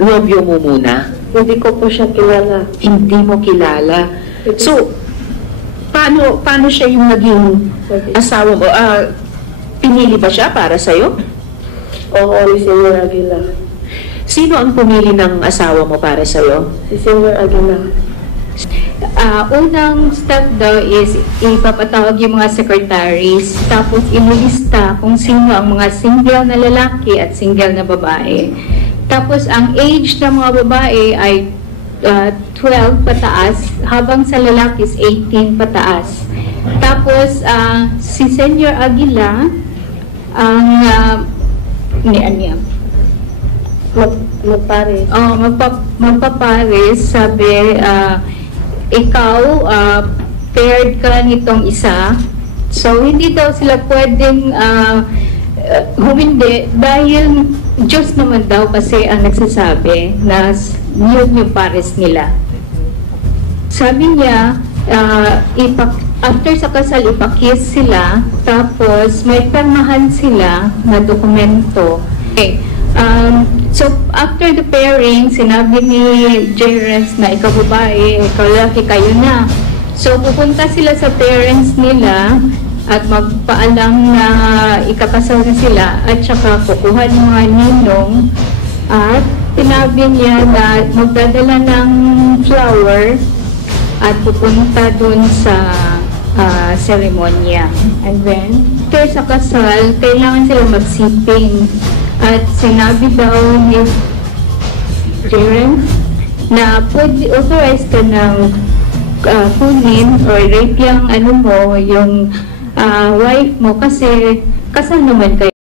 nobyo mo muna? Hindi ko po siya kilala. Hindi mo kilala. So, paano siya yung naging asawa mo? Pinili ba siya para sa'yo? Oo, ni Senyor Aguila. Sino ang pumili ng asawa mo para sa'yo? Si Senyor Aguila. Unang step daw is ipapatawag yung mga secretaries, tapos ililista kung sino ang mga single na lalaki at single na babae. Tapos ang age ng mga babae ay 12 pataas, habang sa lalaki is 18 pataas. Tapos si Senyor Aguila ang Magpares. Magpapares, sabi, ikaw, paired ka nitong isa. So, hindi daw sila pwedeng humindi dahil Diyos naman daw kasi ang nagsasabi na yun yung pares nila. Sabi niya, after sa kasal, ipakiss sila, tapos may permahan sila na dokumento. Okay. So, after the pairing, sinabi ni Jerence na ikaw babae, ikaw lalaki, kayo na. So, pupunta sila sa parents nila at magpaalam na ikakasal na sila at saka kukuha ng mga ninong at sinabi niya na magdadala ng flower at pupunta dun sa seremonya. And then, after sa kasal, kailangan sila magsiping. At sinabi daw ni Jerence na pwede authorize ka ng kunin or rape yung ano mo, yung wife mo kasi kasal naman kayo.